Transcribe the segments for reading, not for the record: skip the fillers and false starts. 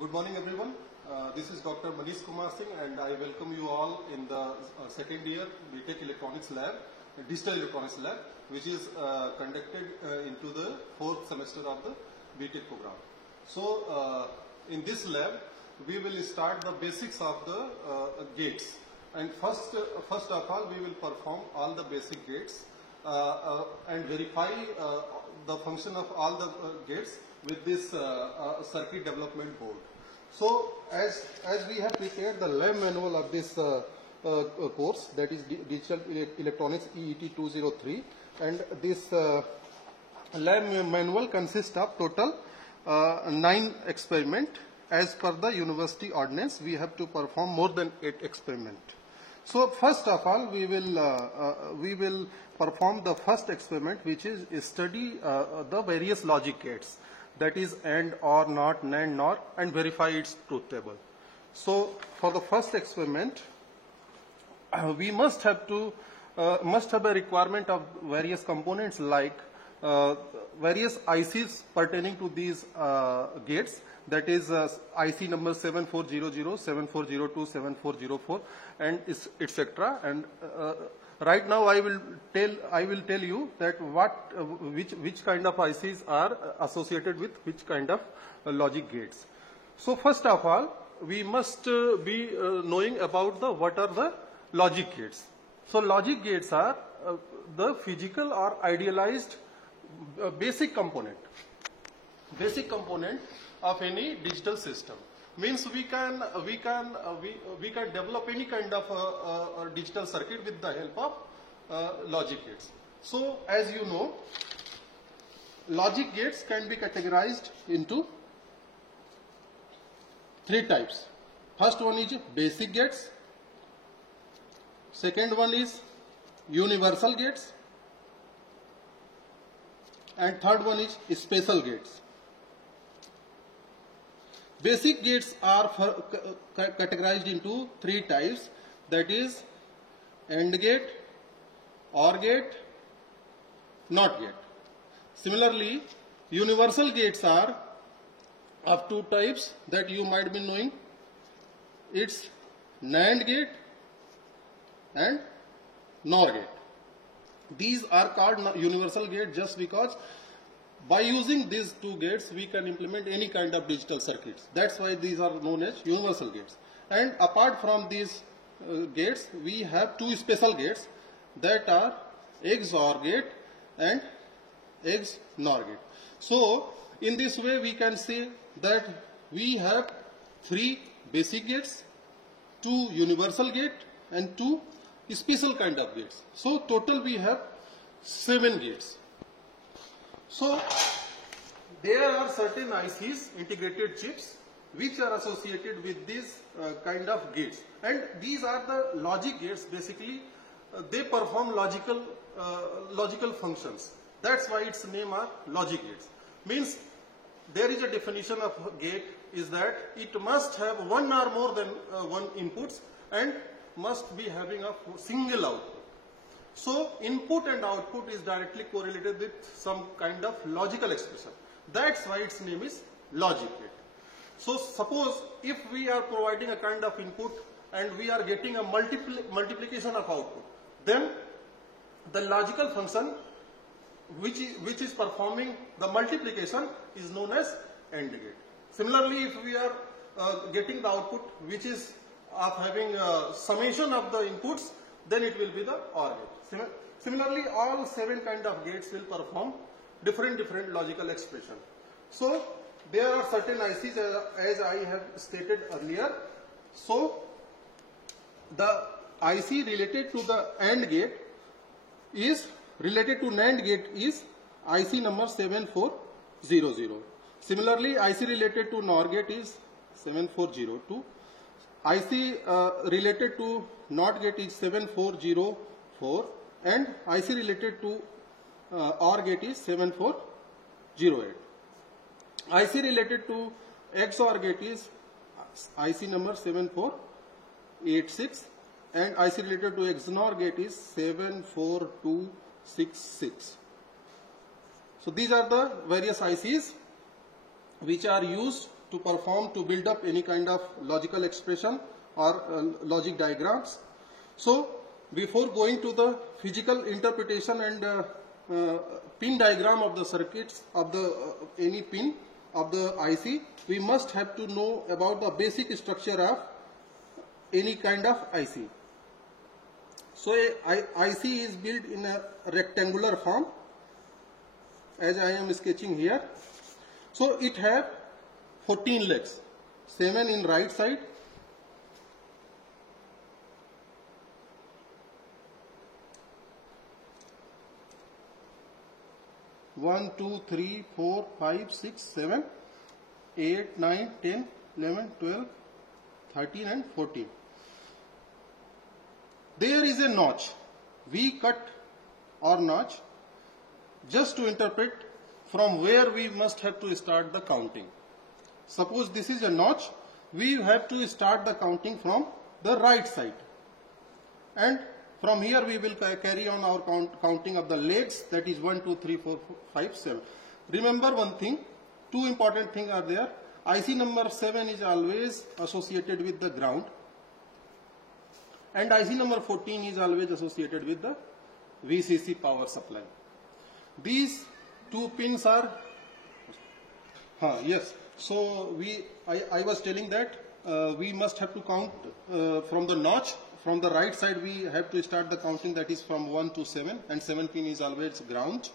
Good morning, everyone. This is Dr. Manish Kumar Singh, and I welcome you all in the second year BTech Electronics Lab, Digital Electronics Lab, which is conducted into the fourth semester of the BTech program. So, in this lab, we will start the basics of the gates. And first of all, we will perform all the basic gates and verify the function of all the gates with this circuit development board. So, as we have prepared the lab manual of this course, that is Digital Electronics EET 203, and this lab manual consists of total 9 experiments. As per the university ordinance, we have to perform more than 8 experiments. So first of all, we will perform the first experiment, which is study the various logic gates, that is AND, OR, NOT, NAND, NOR, and verify its truth table. So for the first experiment, we must have a requirement of various components like various ICs pertaining to these gates, that is IC number 7400, 7402, 7404, and etc. And right now I will tell you that which kind of ICs are associated with which kind of logic gates. So first of all, we must be knowing about what are the logic gates. So logic gates are the physical or idealized basic component of any digital system. Means we can develop any kind of a digital circuit with the help of logic gates. So as you know, logic gates can be categorized into 3 types. First one is basic gates, second one is universal gates, and third one is special gates. Basic gates are categorized into 3 types, that is AND gate, OR gate, NOT gate. Similarly, universal gates are of 2 types that you might be knowing. It's NAND gate and NOR gate. These are called universal gate just because by using these 2 gates we can implement any kind of digital circuits. That's why these are known as universal gates. And apart from these gates, we have 2 special gates that are XOR gate and XNOR gate. So in this way we can say that we have 3 basic gates, 2 universal gate, and 2 special kind of gates. So total we have 7 gates. So there are certain ICs, integrated chips, which are associated with these kind of gates, and these are the logic gates. Basically they perform logical functions. That's why its name are logic gates. Means there is a definition of gate is that it must have 1 or more than 1 inputs and must be having a single output. So input and output is directly correlated with some kind of logical expression. That's why its name is logic gate. So suppose if we are providing a kind of input and we are getting a multiplication of output, then the logical function which is performing the multiplication is known as AND gate. Similarly, if we are getting the output which is of having a summation of the inputs, then it will be the OR gate. Similarly, all 7 kind of gates will perform different logical expression. So there are certain ICs as I have stated earlier. So the IC related to the AND gate is related to NAND gate is IC number 7400. Similarly, IC related to NOR gate is 7402. IC related to NOT gate is 7404, and IC related to OR gate is 7408. IC related to XOR gate is IC number 7486, and IC related to XNOR gate is 74266. So these are the various ICs which are used to perform to build up any kind of logical expression or logic diagrams. So before going to the physical interpretation and pin diagram of the circuits of the any pin of the IC, we must have to know about the basic structure of any kind of IC. So a IC is built in a rectangular form, as I am sketching here. So it have 14 legs, 7 in right side, one, 2, 3, 4, 5, 6, 7, 8, 9, 10, 11, 12, 13 and 14. There is a notch. We cut or notch just to interpret from where we must have to start the counting. Suppose this is a notch, we have to start the counting from the right side. And from here we will carry on our counting of the legs, that is 1, 2, 3, 4, 5, 7. Remember one thing, two important things are there. IC number 7 is always associated with the ground, and IC number 14 is always associated with the VCC power supply. These two pins are, yes, so I was telling that we must have to count from the notch. From the right side we have to start the counting, that is from 1 to 7, and 7 pin is always ground.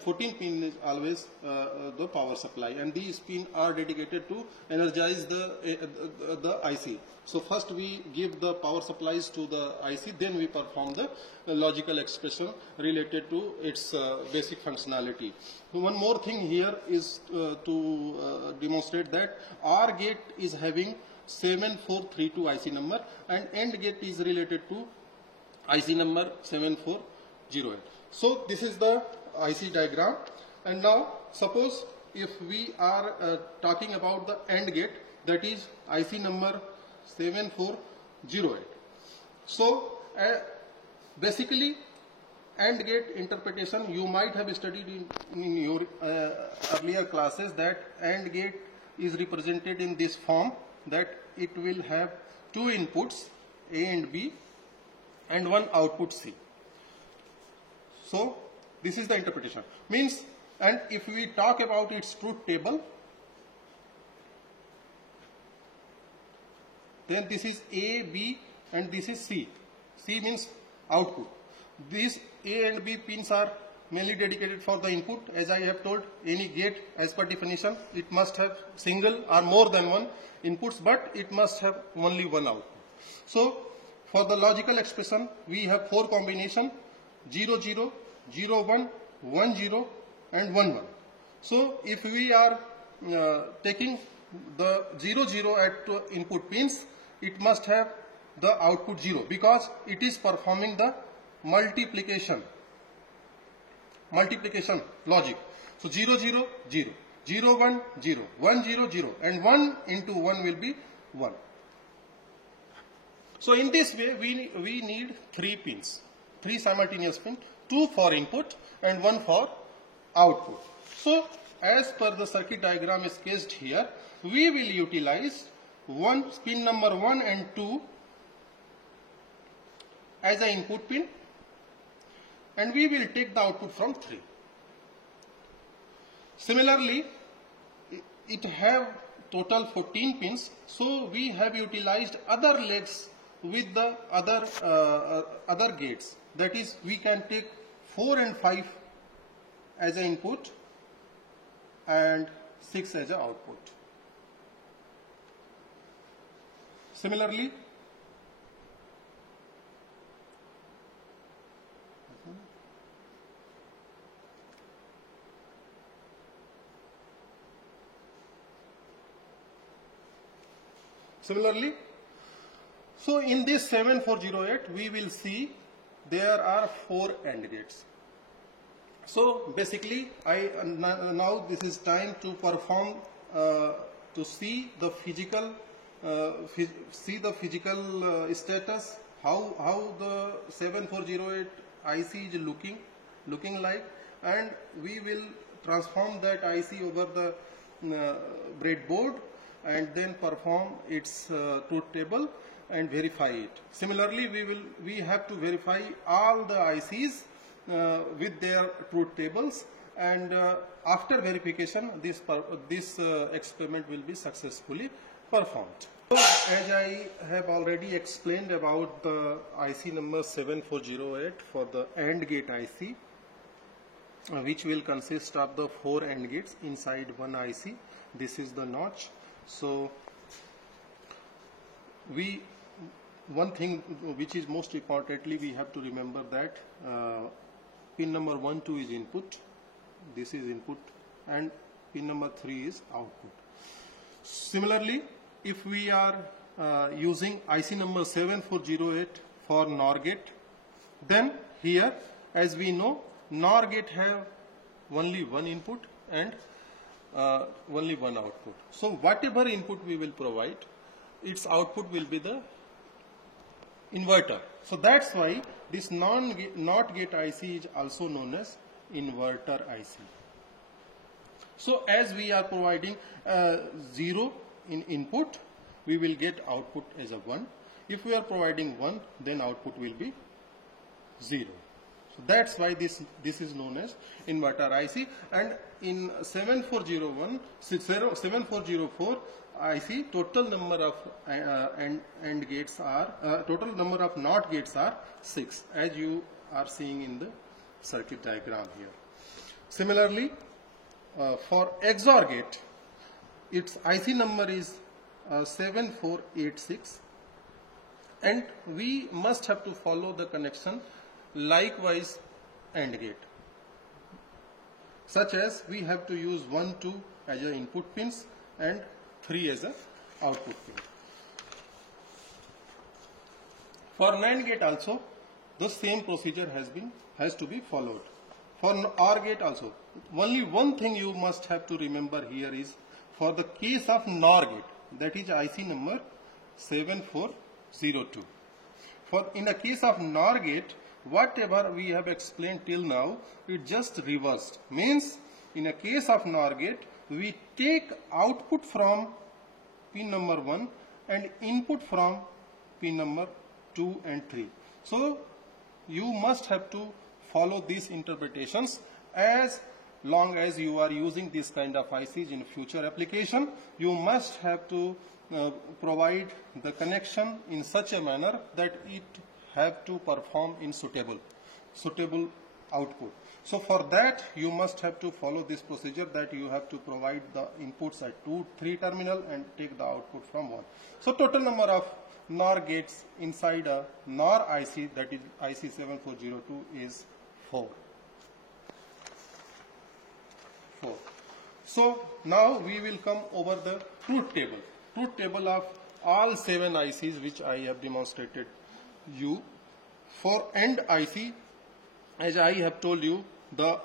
14 pin is always the power supply, and these pins are dedicated to energize the IC. So first we give the power supplies to the IC, then we perform the logical expression related to its basic functionality. One more thing here is to demonstrate that OR gate is having 7432 IC number, and AND gate is related to IC number 7408. So this is the IC diagram. And now suppose if we are talking about the AND gate, that is IC number 7408. So basically AND gate interpretation you might have studied in your earlier classes, that AND gate is represented in this form, that it will have two inputs A and B and one output C. So this is the interpretation. Means, and if we talk about its truth table, then this is A, B and this is C. C means output. These A and B pins are mainly dedicated for the input. As I have told, any gate as per definition, it must have single or more than one inputs, but it must have only one output. So for the logical expression we have four combination: 0, 0, 0, 1, 1, 0 and 1, 1. So if we are taking the 0, 0 at input pins, it must have the output 0, because it is performing the multiplication logic. So 0, 0, 0, 0, 1, 0, 1, 0, 0 and 1 into 1 will be 1. So in this way we need 3 pins, 3 simultaneous pins, 2 for input and 1 for output. So as per the circuit diagram sketched here, we will utilize pin number 1 and 2 as an input pin, and we will take the output from 3. Similarly, it have total 14 pins, so we have utilized other legs with the other gates. That is, we can take 4 and 5 as an input and 6 as an output. Similarly, so in this 7408 we will see there are 4 AND gates. So basically now this is time to perform to see the physical status, how the 7408 IC is looking like, and we will transform that IC over the breadboard, and then perform its truth table and verify it. Similarly, we have to verify all the ICs with their truth tables, and after verification this experiment will be successfully performed. So, as I have already explained about the IC number 7408 for the AND gate IC, which will consist of the 4 AND gates inside one IC. This is the notch. So one thing which is most importantly, we have to remember that pin number 1, 2 is input, this is input, and pin number 3 is output. Similarly, if we are using IC number 7408 for NOR gate, then here, as we know, NOR gate have only one input and only one output. So whatever input we will provide, its output will be the inverter. So that's why this NOT gate IC is also known as inverter IC. So as we are providing 0 in input, we will get output as a 1. If we are providing 1, then output will be 0. So that's why this is known as inverter IC. And in 7404 IC, total number of AND gates are total number of NOT gates are 6, as you are seeing in the circuit diagram here. Similarly, for XOR gate, its IC number is 7486, and we must have to follow the connection likewise AND gate, such as we have to use 1, 2 as a input pins and 3 as a output pin. For NAND gate also, the same procedure has to be followed. For OR gate also, only one thing you must have to remember here is, for the case of NOR gate, that is IC number 7402. For in the case of NOR gate, whatever we have explained till now, it just reversed. Means in a case of NOR gate, we take output from pin number 1 and input from pin number 2 and 3. So you must have to follow these interpretations as long as you are using this kind of ICs in future application. You must have to provide the connection in such a manner that it have to perform in suitable output. So for that, you must have to follow this procedure, that you have to provide the inputs at 2, 3 terminal and take the output from 1. So total number of NOR gates inside a NOR IC, that is IC 7402, is 4. So now we will come over the truth table. Truth table of all 7 ICs which I have demonstrated you. For AND IC, as I have told you, the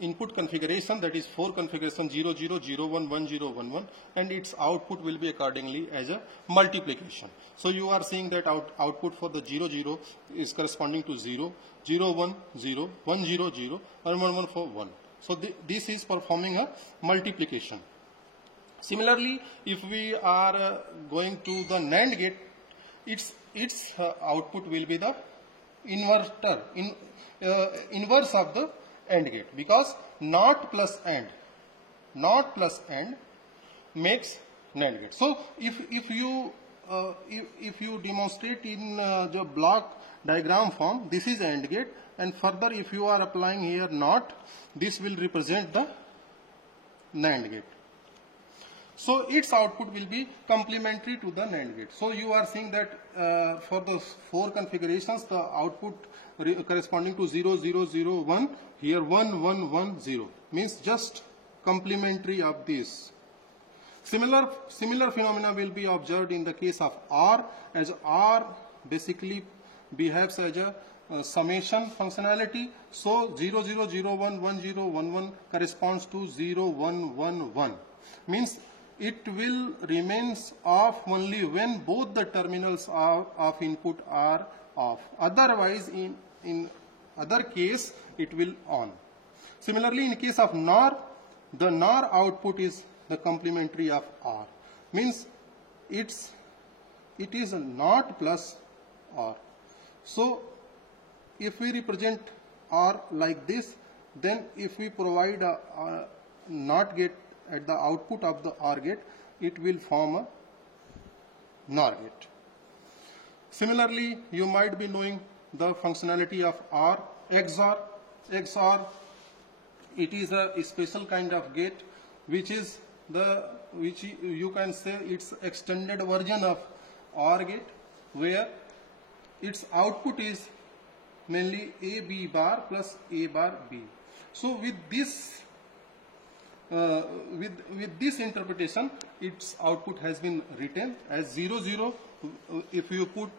input configuration, that is 4 configuration 00, 01, 10, 11, and its output will be accordingly as a multiplication. So you are seeing that output for the 00 is corresponding to 0, 01, 0, 10, 0, and 11 for 1. So this is performing a multiplication. Similarly, if we are going to the NAND gate, its output will be the inverse of the AND gate, because NOT plus AND makes NAND gate. So if you demonstrate in the block diagram form, this is AND gate, and further if you are applying here NOT, this will represent the NAND gate. So its output will be complementary to the NAND gate. So you are seeing that for the 4 configurations, the output corresponding to 0, 0, 0, 1, here 1, 1, 1, 0, means just complementary of this. Similar phenomena will be observed in the case of OR, as OR basically behaves as a summation functionality. So 0, 0, 0, 1, 1, 0, 1, 1 corresponds to 0, 1, 1, 1. Means it will remains off only when both the terminals of input are off. Otherwise, in other case, it will on. Similarly, in case of NOR, the NOR output is the complementary of R. Means it is not plus R. So if we represent R like this, then if we provide a NOT gate at the output of the OR gate, it will form a NOR gate. Similarly, you might be knowing the functionality of OR, XOR. XOR, it is a special kind of gate which you can say it's extended version of OR gate, where its output is mainly A B bar plus A bar B. So with this interpretation, its output has been written as 0 0. If you put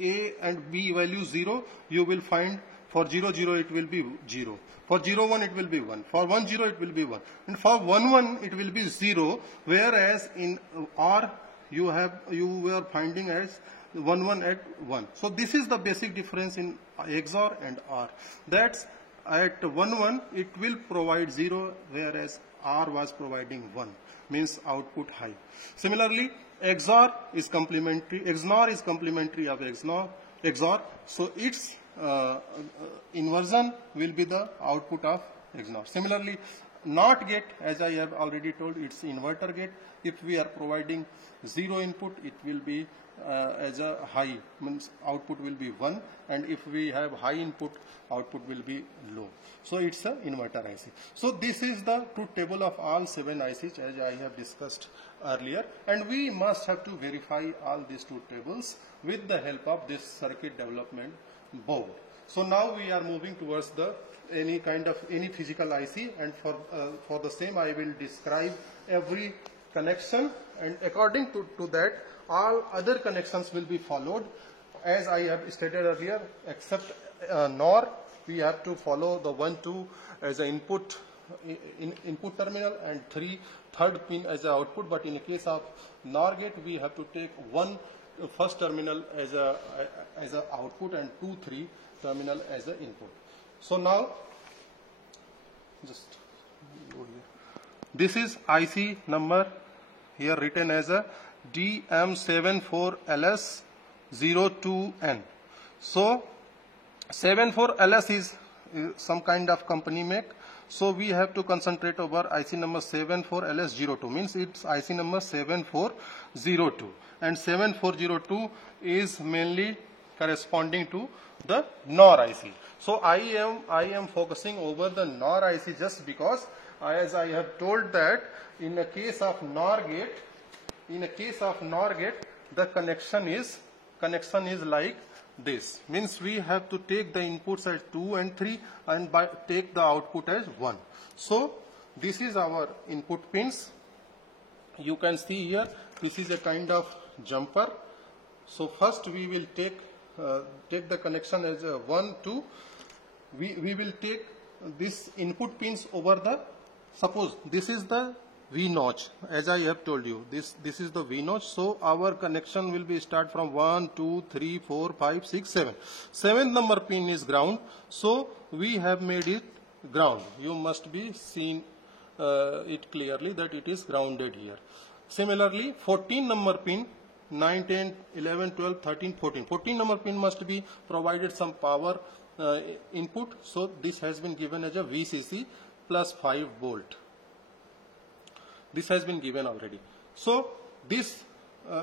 A and B value 0, you will find for 0 0 it will be 0. For 0 1 it will be 1. For 1 0 it will be 1. And for 1 1 it will be 0. Whereas in OR you were finding as 1 1 at 1. So this is the basic difference in XOR and OR. That's at 1 1 it will provide 0, whereas OR was providing 1, means output high. Similarly, XOR is complementary of XOR. So its inversion will be the output of XOR. Similarly, NOT gate, as I have already told, it's inverter gate. If we are providing 0 input, it will be as a high, means output will be 1, and if we have high input, output will be low. So it's a inverter IC. So this is the truth table of all 7 ICs as I have discussed earlier, and we must have to verify all these truth tables with the help of this circuit development board. So now we are moving towards any physical IC, and for the same I will describe every connection, and according to that all other connections will be followed. As I have stated earlier, except NOR, we have to follow the 1 2 as an input terminal and third pin as an output. But in the case of NOR gate, we have to take first terminal as a output and 2 3 terminal as an input. So now just load here. This is IC number here written as a DM74LS02N. So 74LS is some kind of company make. So we have to concentrate over IC number 74LS02, means it's IC number 7402, and 7402 is mainly corresponding to the NOR IC. So I am focusing over the NOR IC just because, as I have told that in the case of NOR gate, the connection is like this. Means we have to take the inputs as 2 and 3 and take the output as 1. So this is our input pins. You can see here, this is a kind of jumper. So first we will take the connection as 1 2. We will take this input pins over the, suppose this is the V notch, as I have told you, this is the V notch. So our connection will be start from 1 2 3 4 5 6 7. 7th number pin is ground, so we have made it ground. You must be seen it clearly that it is grounded here. Similarly, 14 number pin, 9 10 11 12 13 14. 14 number pin must be provided some power input, so this has been given as a VCC plus 5 volt. This has been given already. So this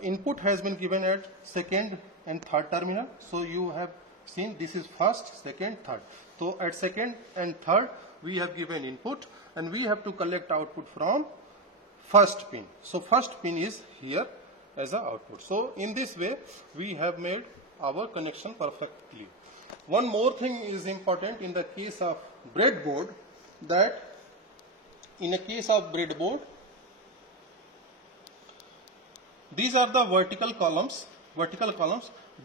input has been given at second and third terminal. So you have seen this is first, second, third. So at second and third we have given input, and we have to collect output from first pin. So first pin is here as an output. So in this way we have made our connection perfectly. One more thing is important in the case of breadboard, that in a case of breadboard, these are the vertical columns.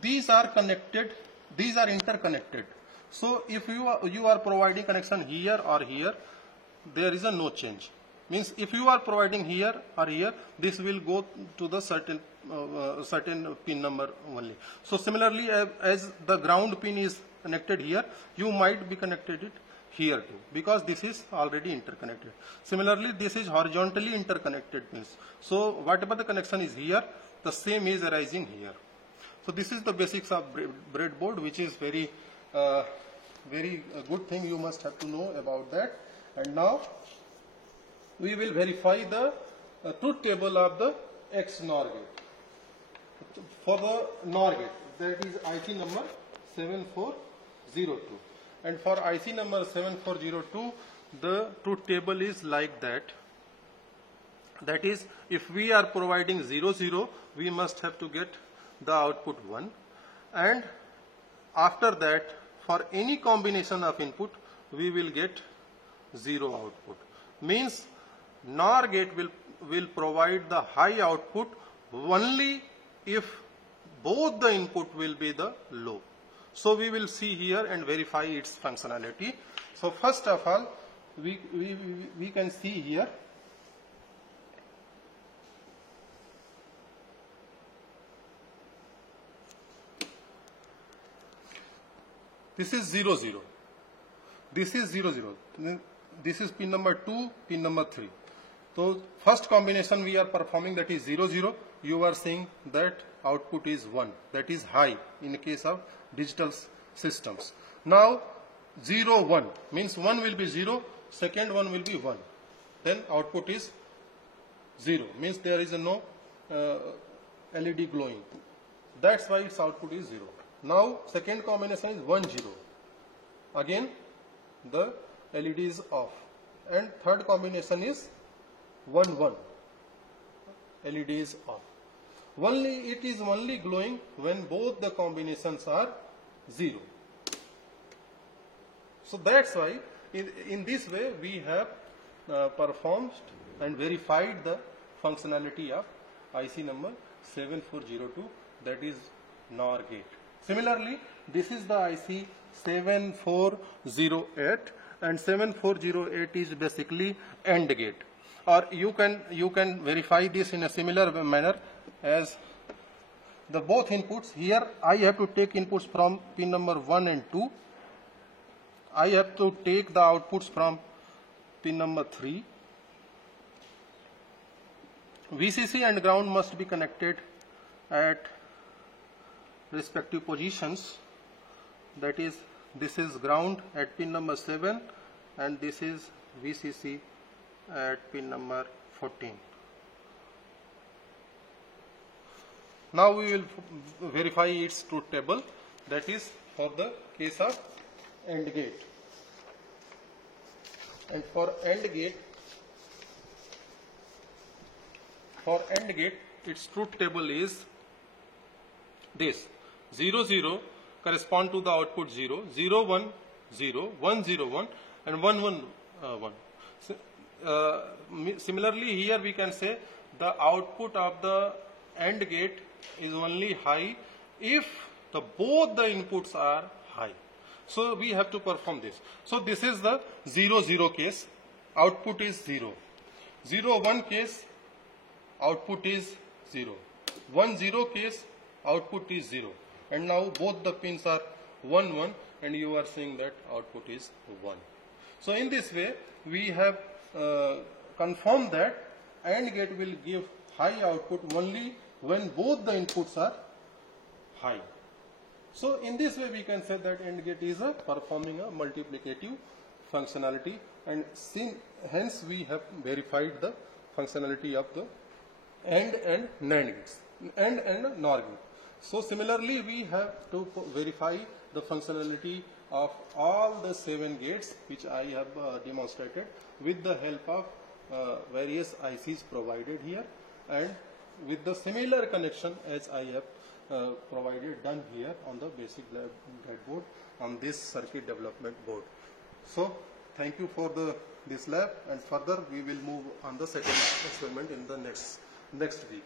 These are connected, these are interconnected. So if you are providing connection here or here, there is a no change. Means if you are providing here or here, this will go to the certain pin number only. So similarly, as the ground pin is connected here, you might be connected it here too, because this is already interconnected. Similarly, this is horizontally interconnected pins. So whatever the connection is here, the same is arising here. So this is the basics of breadboard, which is very good thing you must have to know about that. And now we will verify the truth table of the X NOR gate. For the NOR gate, that is IC number 7402. And for IC number 7402, the truth table is like that. That is, if we are providing 0, 0, we must have to get the output 1. And after that, for any combination of input, we will get 0 output. Means NOR gate will provide the high output only if both the input will be the low. So we will see here and verify its functionality. So first of all, we can see here this is 0, 0. This is 0, 0. This is pin number 2, pin number 3. So first combination we are performing, that is 0, 0. You are seeing that output is 1. That is high in the case of digital systems. Now 0, 1 means 1 will be 0, second one will be 1. Then output is 0, means there is no LED glowing. That's why its output is 0. Now second combination is 1, 0. Again the LED is off. And third combination is 1, 1. LED is off. It is only glowing when both the combinations are 0. So that's why in this way we have performed and verified the functionality of IC number 7402, that is NOR gate. Similarly, this is the IC 7408, and 7408 is basically AND gate. Or you can verify this in a similar manner as the both inputs. Here I have to take inputs from pin number 1 and 2. I have to take the outputs from pin number 3. VCC and ground must be connected at respective positions. That is, this is ground at pin number 7 and this is VCC at pin number 14. Now we will verify its truth table, that is for the case of AND gate. And for AND gate, its truth table is this: 0, 0 correspond to the output 0, 0, 1, 0, 1, 0, 1 and 1, 1, 1. Similarly, here we can say the output of the AND gate is only high if both the inputs are high. So we have to perform this. So this is the 0, 0 case, output is 0. 0, 1 case, output is 0. 1, 0 case, output is 0. And now both the pins are 1, 1 and you are seeing that output is 1. So in this way we have confirmed that AND gate will give high output only when both the inputs are high. So in this way we can say that AND gate is performing a multiplicative functionality, and hence we have verified the functionality of the AND and NAND gates, AND and NOR gate. So similarly we have to verify the functionality of all the 7 gates which I have demonstrated with the help of various ICs provided here, and with the similar connection as I have done here on the basic breadboard on this circuit development board. So thank you for this lab, and further we will move on the second experiment in the next week.